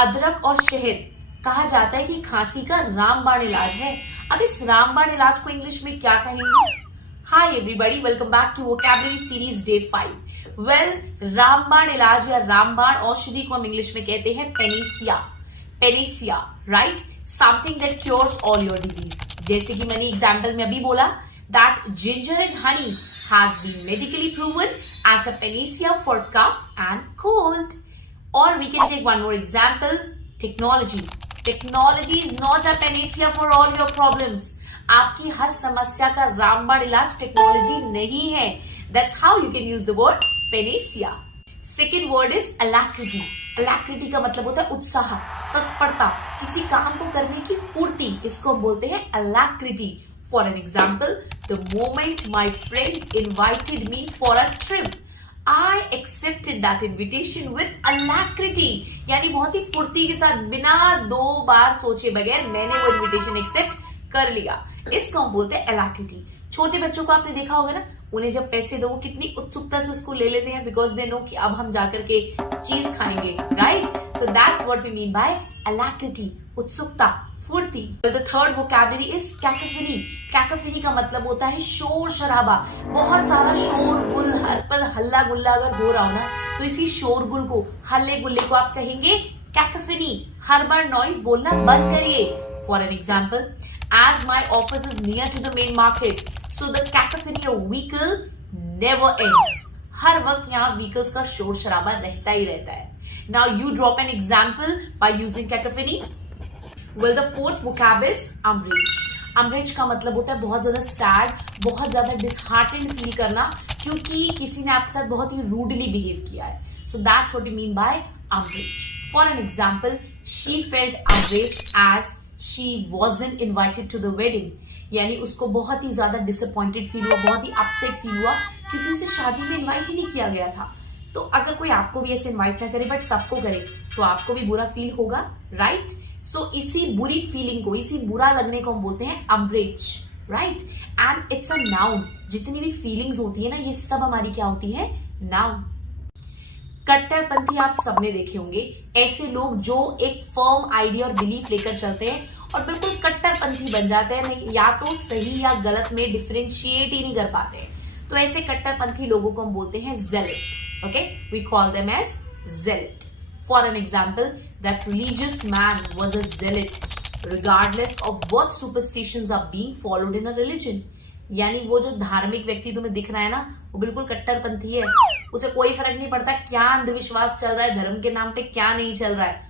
अदरक और शहद कहा जाता है कि खांसी का रामबाण इलाज है। अब इस रामबाण इलाज को इंग्लिश में क्या कहेंगे? Hi everybody, welcome back to vocabulary series day 5। Well, रामबाण इलाज या रामबाण औषधि को हम इंग्लिश में कहते हैं panacea. Panacea, right? Something that cures all your disease. जैसे कि मैंने एग्जाम्पल में अभी बोला that ginger and honey has been medically proven as a panacea for cough and cold. Or we can take one more example, technology. Technology is not a panacea for all your problems. आपकी हर समस्या का रामबाण इलाज technology नहीं है। That's how you can use the word panacea. Second word is alacrity. Alacrity का मतलब होता है उत्साह, तत्परता, किसी काम को करने की फुर्ती। इसको हम बोलते हैं alacrity. For an example, the moment my friend invited me for a trip, I accepted that invitation with alacrity. यानी बहुत ही फुर्ती के साथ, बिना 2 बार सोचे बगैर मैंने वो इन्विटेशन एक्सेप्ट कर लिया। इसको हम बोलते हैं alacrity. छोटे बच्चों को आपने देखा होगा ना, उन्हें जब पैसे दो वो कितनी उत्सुकता से उसको ले लेते हैं, बिकॉज दे नो कि अब हम जाकर के चीज खाएंगे, right? So that's what we mean by alacrity, उत्सुकता, फुर्ती। The third vocabulary is cacophony. Cacophony का मतलब होता है शोर शराबा, बहुत सारा शोर गुल, हर पर हल्ला गुल्ला अगर हो रहा हो ना, तो इसी शोर गुल को, हल्ले गुल्ले को आप कहेंगे कैकोफनी। हर बार नॉइज बोलना बंद करिए। For an example, as my office is near to the main market, so the cacophony of vehicle never ends. हर वक्त यहाँ व्हीकल्स का शोर शराबा रहता ही रहता है। Now you drop an example by using cacophony. Well, the fourth vocab is umbrage. Umbrage का मतलब होता है बहुत ज्यादा सैड, बहुत ज्यादा डिसहार्टेंड फील करना, क्योंकि किसी ने आपके साथ बहुत ही रूडली बिहेव किया है। So that's what we mean by umbrage. For an example, she felt outraged as she wasn't invited to the wedding. यानी उसको बहुत ही ज्यादा डिसअपॉइंटेड फील हुआ, बहुत ही अपसेट फील हुआ, क्योंकि उसे शादी में इन्वाइट ही नहीं किया गया था। तो अगर कोई आपको भी ऐसे इन्वाइट ना करे बट सबको करे, तो आपको भी बुरा फील होगा, राइट? सो इसी बुरी फीलिंग को, इसी बुरा लगने को हम बोलते हैं umbrage, right? And it's a noun. जितनी भी फीलिंग्स होती है ना, ये सब हमारी क्या होती है? नाउन। कट्टरपंथी आप सबने देखे होंगे, ऐसे लोग जो एक फर्म आइडिया और बिलीफ लेकर चलते हैं और बिल्कुल कट्टरपंथी बन जाते हैं, नहीं या तो सही या गलत में डिफरेंशिएट ही नहीं कर पाते हैं। तो ऐसे कट्टरपंथी लोगों को हम बोलते हैं zealot. Okay, we call them as zealot. For an example, that religious man was a zealot regardless of what superstitions are being followed in a religion. यानी वो जो धार्मिक व्यक्ति तुम्हें दिख रहा है ना, वो बिल्कुल कट्टरपंथी है। उसे कोई फर्क नहीं पड़ता क्या अंधविश्वास चल रहा है, धर्म के नाम पे क्या नहीं चल रहा है,